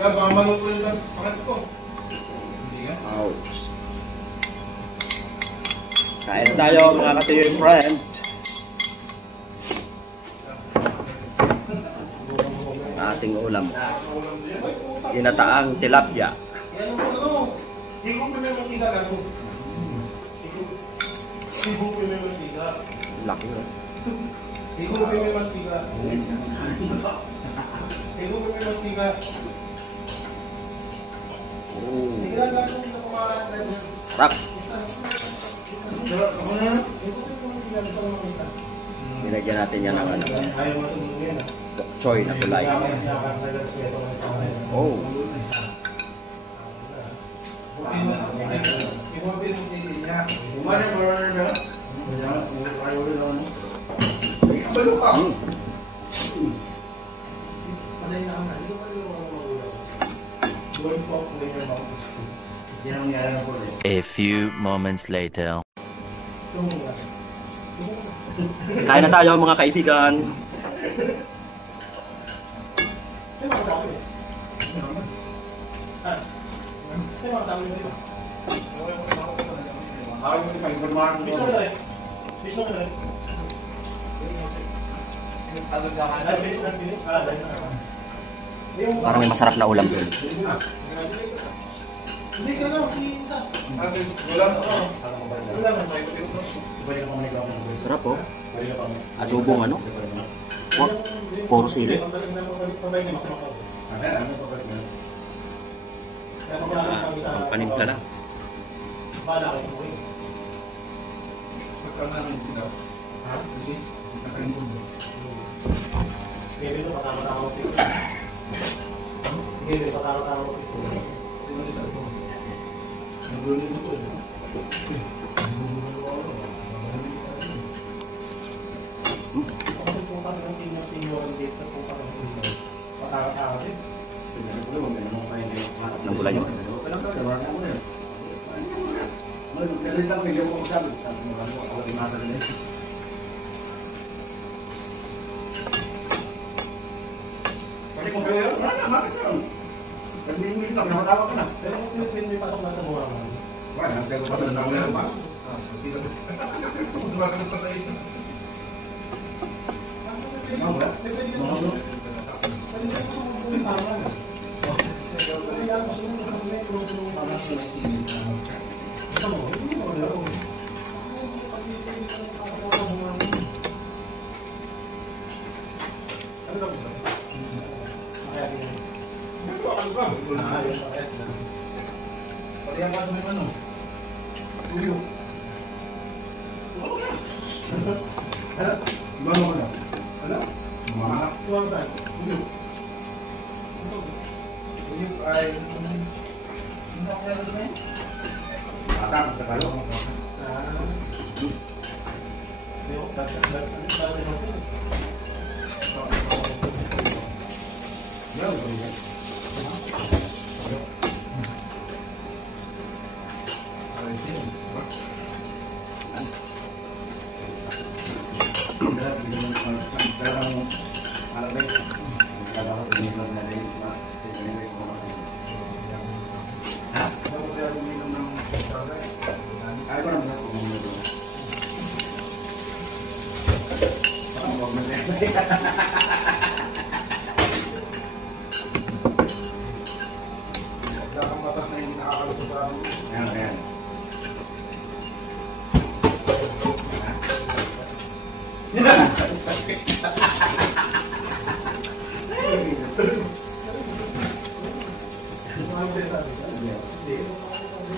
Kaya baka maluto yung pakat ko. Ouch. Kain na tayo mga ka-team friend. Ating ulam. Ginataang tilapia. Higupin mo yung mantika gato. Higupin mo yung mantika. Laki na. Higupin mo yung mantika. Higupin mo yung mantika. Sarap. Nilagyan natin yan ng ano, bok choy na kulay. Oh. A few moments later. Kain na tayo mga kaibigan. Parang may masarap na ulam doon. Hindi ka lang, kita. Sarap oh. Adobong ano? Puro sili. Panimpla lang. Ng gulay yun.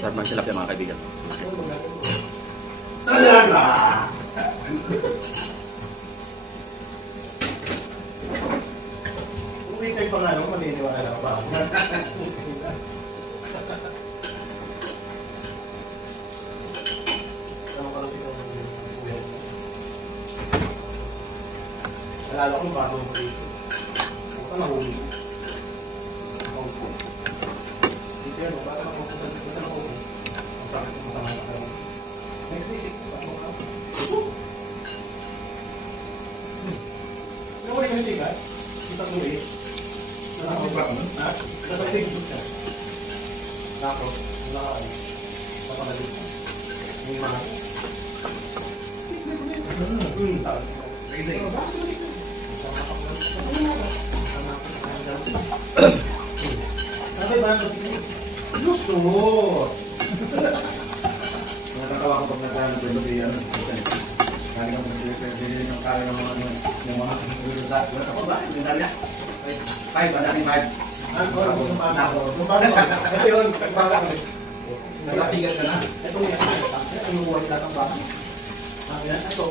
Sarap ng tilapia mga kaibigan. Talaga! Uwi kayo pa nga nung maniniwala pa. Alala ko bago mo dito. Huwag ka nahuli. Dito yan, baka nakapupunta dito na ako. Ang sakit mo sa mga kayo. Next week, baka ka. Ano ko rin yung sikat? Kita ko eh. Nasa Facebook siya. Tapos, papagalit ka. Yung mga... Sabi ba? Gusto mo! Natatawa ko pag nagkaroon ng pwede yan. Galing ako nagpili ng kaya ng mga ako ba? Yung dali niya? 5, madaling 5. Yung paano? Ito yun, yung paano? Nagatigan ka na? Ito mo yan. Ito yung buwan lahat ng baka. Ito.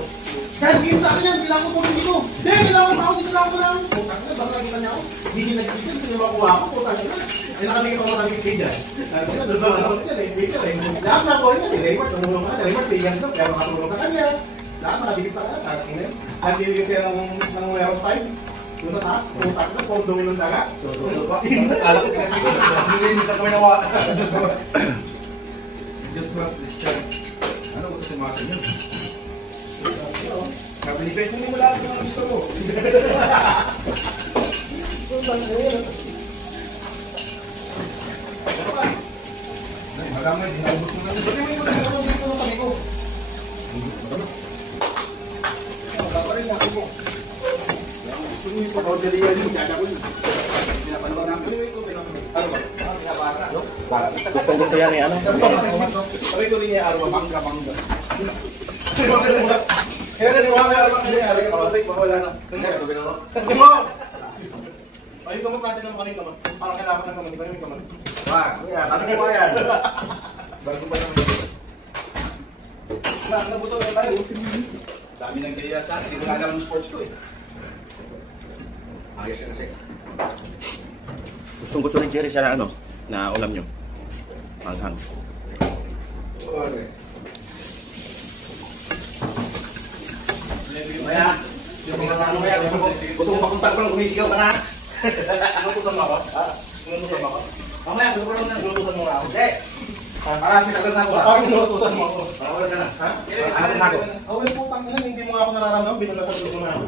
Kaya bigyan sa akin yan, kailangan ko po dito. Hindi, kailangan ko ako lang. Putang na, baka nakita niya ako. Hindi niya nagkikita, hindi niya makuha ako. Putang na. Ay nakatingin pa ako nagkikita dyan. Sabi ko na, doon ba ako dyan, hindi ka. Lahat na po niya, si Raymond, tumulong ka. Si Raymond, bigyan ko, kaya makatulong ka kanya. Lahat nakadikit pa ka, nakatingin. At diligit kaya ng Warehouse 5. Yung taas, putang na, pong dominong dagat. Alam ko, pinagkikita kami ng waka. Just was this child. Ano ko si Masan yun? Sabi ni Beto, hindi mo lahat ng gusto mo. Malamay, dinaubos mo na. Ba't may muna ako dito ng kami ko? Dapat rin natin mo. Gusto mo yung pag-order yan yung gagawin. Pinapalawa namin. Ano ba? Pinapasa? Gusto yan eh, ano? Sabi ko rin niya, Arwa, mangga. Kaya naniwala ka naman kanina, alay ka pabalik, wala na. Hindi mo! Ayun kamot natin ng maning naman. Parang kailangan ng kamaning yung kamaning. Wag, ano mo yan? Bago pa naman dito. Nabuto na tayo. Dami nang kaya sa akin, hindi ko alam ng sports ko eh. Ayos yan kasi. Gusto ni Jerry siya na ano, na ulam nyo. Maghang. Okay. Maya, yung mga ano maya, gusto mo makuntak lang, kumisigaw ka na. Inutusan mo ako? Inutusan mo ako? Mamaya, gusto ko lang na inutusan mo ako. Eh! Parang sinagad na ako ha? Parang inutusan mo ako. Parang ka na. Ha? Ano na ako? Awin po, pangin hindi mo nga ako nararamdaman, binulasan ko na ako.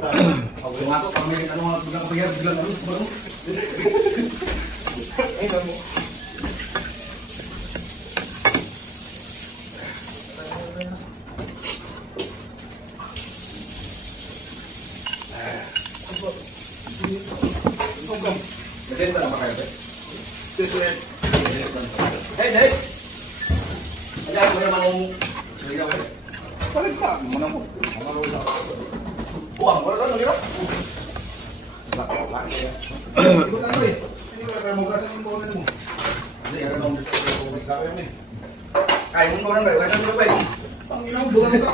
Awin nga ako, pangin ano nga, biglang kapagyan, biglang ano. Ay, dami. Kasi ba naman kayo, Hey! Ayan, mo naman yung... Palit ka, muna mo. Buwang, wala ka, nagirap. Laki yan. Ikot lang ko eh. Hindi ko kaya magasan yung bonan mo. Hindi, kaya naman yung laki yun eh. Kaya mong bonan ba? Kaya naman ba? Panginaw, buwan ka.